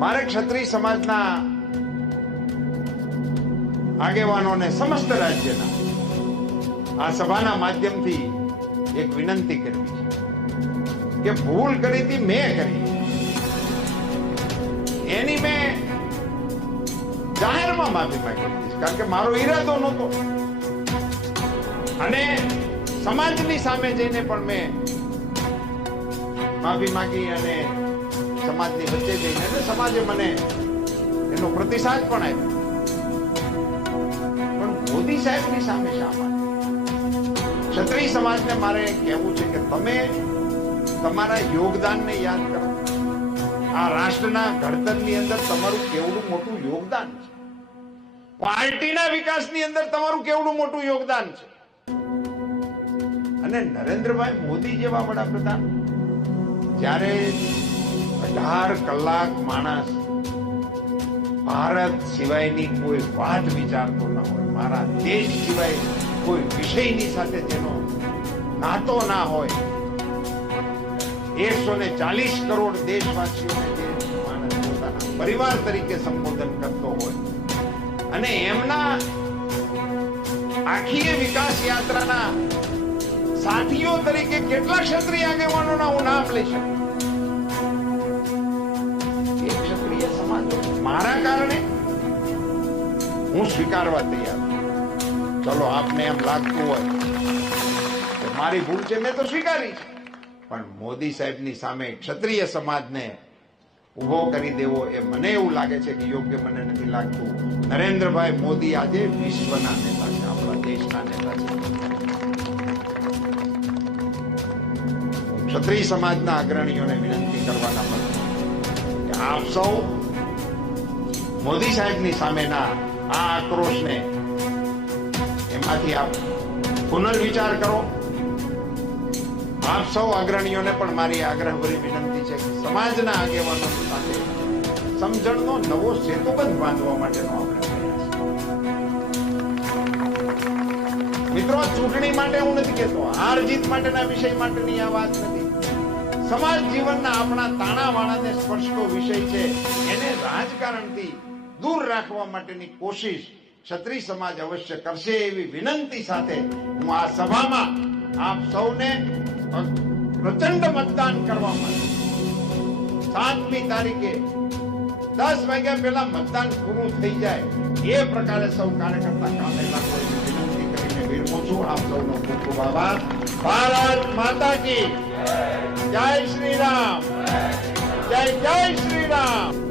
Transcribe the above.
મારે ક્ષત્રિય સમાજના આગેવાનોને સમસ્ત રાજ્યના આ સભાના માધ્યમથી એક વિનંતી કરવી છે કે ભૂલ કરી હતી મેં કરી. એની મેં જાહેરમાં માફી માંગી હતી, કારણ કે મારો ઈરાદો નહોતો. અને સમાજની સામે જઈને પણ મેં માફી માંગી અને સમાજની વચ્ચે જઈને અને સમાજે મને એનો પ્રતિસાદ પણ આપ્યો. પણ મોદી સાહેબની સામે શા ક્ષત્રિય સમાજને મારે કહેવું છે કે તમે તમારા યોગદાનને યાદ કરો. આ રાષ્ટ્રના ઘડતરની અંદર તમારું કેવડું મોટું યોગદાન છે. પાર્ટીના વિકાસની અંદર તમારું કેવડું મોટું યોગદાન છે. અને નરેન્દ્રભાઈ મોદી જેવા વડાપ્રધાન, જ્યારે અઢાર કલાક માણસ ભારત સિવાયની કોઈ વાત વિચારતો ન હોય. મારા દેશ સિવાય કોઈ વિષયની સાથે તેનો નાતો ના હોય. એકસો ને ચાલીસ કરોડ દેશવાસીઓને જે માણસ પોતાના પરિવાર તરીકે સંબોધન કરતો હોય અને એમના આખી વિકાસ યાત્રાના સાથીઓ તરીકે કેટલા ક્ષત્રિય આગેવાનોના હું નામ લઈ શકું? હું સ્વીકારવા તૈયાર. ચલો, આપને એમ લાગતું હોય કે મારી ભૂલ છે, મેં તો સ્વીકારી છે. પણ મોદી સાહેબની સામે ક્ષત્રિય સમાજને ઊભો કરી દેવો એ મને એવું લાગે છે કે યોગ્ય મને નથી લાગતું. નરેન્દ્રભાઈ મોદી આજે વિશ્વના નેતા છે, આપણા દેશના નેતા છે. ક્ષત્રિય સમાજના અગ્રણીઓને વિનંતી કરવાના પણ આપ સૌ મોદી સાહેબની સામેના આ આક્રોશને એમાંથી આપ પુનર્વિચાર કરો. આપ સૌ અગ્રણીઓને પણ મારી આગ્રહભરી વિનંતી છે કે સમાજના આગેવાનો સાથે સમજણનો નવો સેતુબંધ બાંધવા માટેનો આપણે મિત્રો, ચૂંટણી માટે હું નથી કહેતો. હાર જીત માટેના વિષય માટેની આ વાત નથી. સમાજ જીવનના આપણા તાણાવાણાને સ્પર્શતો વિષય છે. એને રાજકારણથી દૂર રાખવા માટેની કોશિશ ક્ષત્રિય સમાજ અવશ્ય કરશે એવી વિનંતી સાથે હું આ સભામાં આપ સૌને પ્રચંડ મતદાન કરવા માટે સાતમી તારીખે દસ વાગ્યા પહેલા મતદાન પૂરું થઈ જાય એ પ્રકારે સૌ કાર્યકર્તા કામે લાગો વિનંતી કરીને વિરમું છું. આપ સૌનો ખૂબ ખૂબ આભાર. ભારત માતાજી જય શ્રી રામ. જય જય શ્રી રામ.